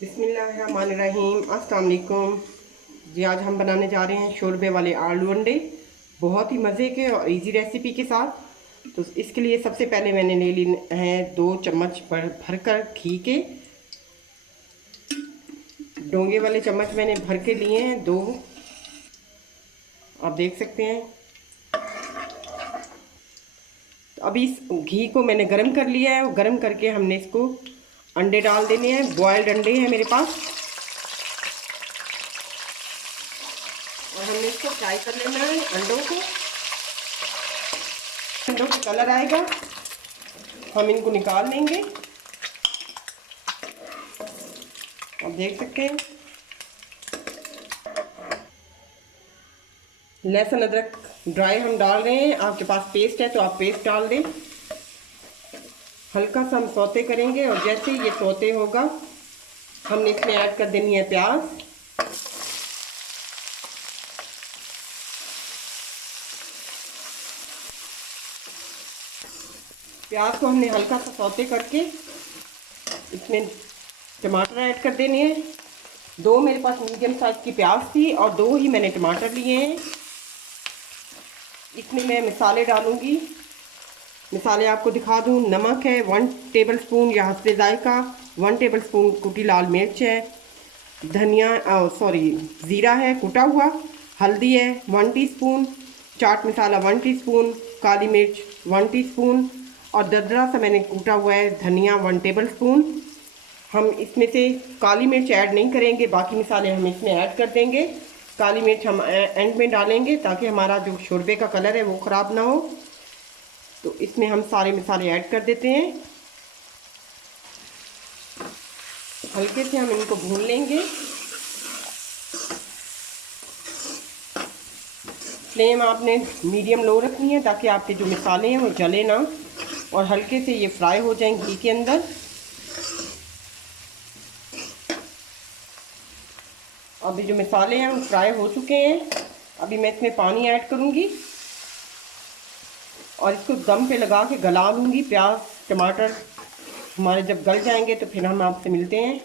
बिस्मिल्लाहिर्रहमानिर्रहीम। अस्सलाम वालेकुम जी। आज हम बनाने जा रहे हैं शोरबे वाले आलू अंडे, बहुत ही मज़े के और इजी रेसिपी के साथ। तो इसके लिए सबसे पहले मैंने ले ली हैं 2 चम्मच भरकर घी के। डोंगे वाले चम्मच मैंने भर के लिए हैं 2, आप देख सकते हैं। तो अभी इस घी को मैंने गरम कर लिया है और गरम करके हमने इसको अंडे डाल देने हैं। बॉयल्ड अंडे हैं मेरे पास और हमने इसको फ्राई कर लेना है अंडों को। अंडों का कलर आएगा हम इनको निकाल लेंगे। आप देख सकते हैं लहसुन अदरक ड्राई हम डाल रहे हैं। आपके पास पेस्ट है तो आप पेस्ट डाल दें। हल्का सा हम सौते करेंगे और जैसे ही ये सौते होगा हमने इसमें ऐड कर देनी है प्याज। प्याज को हमने हल्का सा सौते करके इसमें टमाटर ऐड कर देने हैं। 2 मेरे पास मीडियम साइज की प्याज थी और 2 ही मैंने टमाटर लिए हैं। इसमें मैं मसाले डालूंगी। मसाले आपको दिखा दूं, नमक है 1 टेबलस्पून या हस्बे जायका, 1 टेबलस्पून कुटी लाल मिर्च है, धनिया ज़ीरा है कुटा हुआ, हल्दी है 1 टीस्पून, चाट मसाला 1 टीस्पून, काली मिर्च 1 टीस्पून और दरदरा सा मैंने कूटा हुआ है धनिया 1 टेबलस्पून। हम इसमें से काली मिर्च ऐड नहीं करेंगे, बाकी मसाले हम इसमें ऐड कर देंगे। काली मिर्च हम एंड में डालेंगे ताकि हमारा जो शोरबे का कलर है वो ख़राब ना हो। तो इसमें हम सारे मसाले ऐड कर देते हैं। हल्के से हम इनको भून लेंगे। फ्लेम आपने मीडियम लो रखनी है ताकि आपके जो मसाले हैं वो जले ना और हल्के से ये फ्राई हो जाएं घी के अंदर। अभी जो मसाले हैं वो फ्राई हो चुके हैं। अभी मैं इसमें पानी ऐड करूँगी और इसको दम पे लगा के गला लूँगी। प्याज टमाटर हमारे जब गल जाएंगे तो फिर हम आपसे मिलते हैं।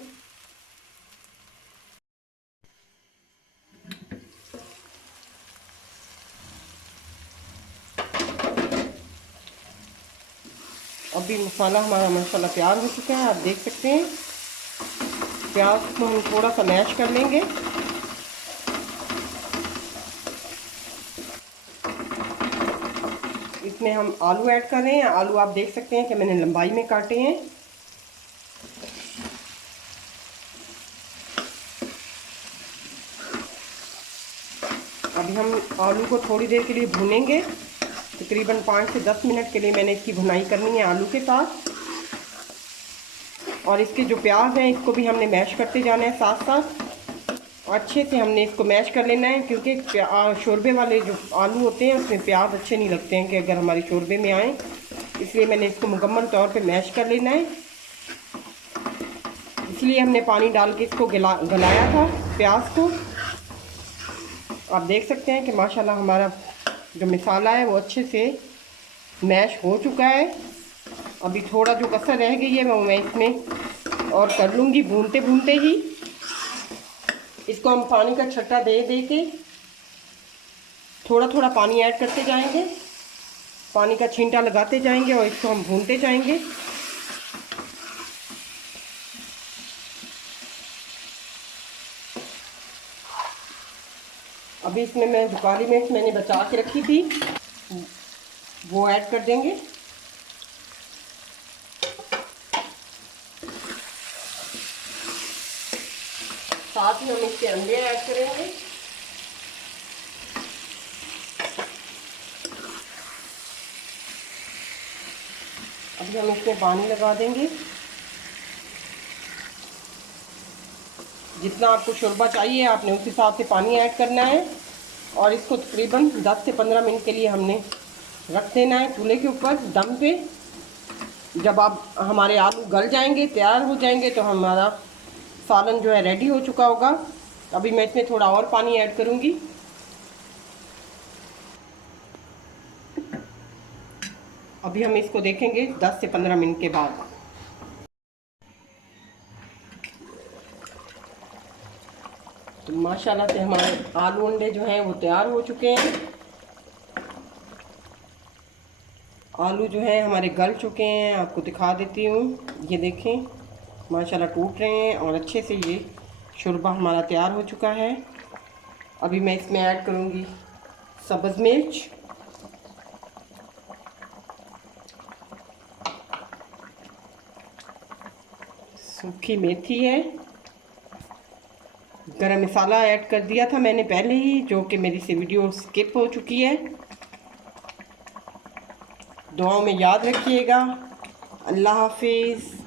अभी हमारा मसाला तैयार हो चुका है, आप देख सकते हैं। प्याज को हम थोड़ा सा मैश कर लेंगे। इसमें हम आलू ऐड कर रहे हैं। आलू आप देख सकते हैं कि मैंने लंबाई में काटे हैं। अभी हम आलू को थोड़ी देर के लिए भूनेंगे। तकरीबन 5 से 10 मिनट के लिए मैंने इसकी भुनाई करनी है आलू के साथ। और इसके जो प्याज हैं इसको भी हमने मैश करते जाना है साथ साथ। अच्छे से हमने इसको मैश कर लेना है क्योंकि शोरबे वाले जो आलू होते हैं उसमें प्याज अच्छे नहीं लगते हैं कि अगर हमारे शोरबे में आए, इसलिए मैंने इसको मुकम्मल तौर पे मैश कर लेना है। इसलिए हमने पानी डाल के इसको गलाया था प्याज को। आप देख सकते हैं कि माशाल्लाह हमारा जो मसाला है वो अच्छे से मैश हो चुका है। अभी थोड़ा जो कसर रह गई है वो मैं इसमें और कर लूँगी भूनते भूनते ही। इसको हम पानी का छट्टा दे के थोड़ा थोड़ा पानी ऐड करते जाएंगे, पानी का छींटा लगाते जाएंगे और इसको हम भूनते जाएंगे। अभी इसमें मैं जो काली मिर्च मैंने बचा के रखी थी वो ऐड कर देंगे। साथ ही हम इसके अंडे ऐड करेंगे। अभी हम इसमें पानी लगा देंगे। जितना आपको शोरबा चाहिए आपने उस हिसाब से पानी ऐड करना है और इसको तकरीबन 10 से 15 मिनट के लिए हमने रख देना है चूल्हे के ऊपर दम पे। जब आप हमारे आलू गल जाएंगे तैयार हो जाएंगे तो हमारा सालन जो है रेडी हो चुका होगा। अभी मैं इसमें थोड़ा और पानी ऐड करूँगी। अभी हम इसको देखेंगे 10 से 15 मिनट के बाद। तो माशाल्लाह से हमारे आलू अंडे जो हैं वो तैयार हो चुके हैं। आलू जो है हमारे गल चुके हैं, आपको दिखा देती हूँ। ये देखें माशाल्लाह टूट रहे हैं और अच्छे से ये शोरबा हमारा तैयार हो चुका है। अभी मैं इसमें ऐड करूँगी सब्ज़ मिर्च, सूखी मेथी है, गरम मसाला ऐड कर दिया था मैंने पहले ही, जो कि मेरी से वीडियो स्किप हो चुकी है। दुआओं में याद रखिएगा। अल्लाह हाफिज़।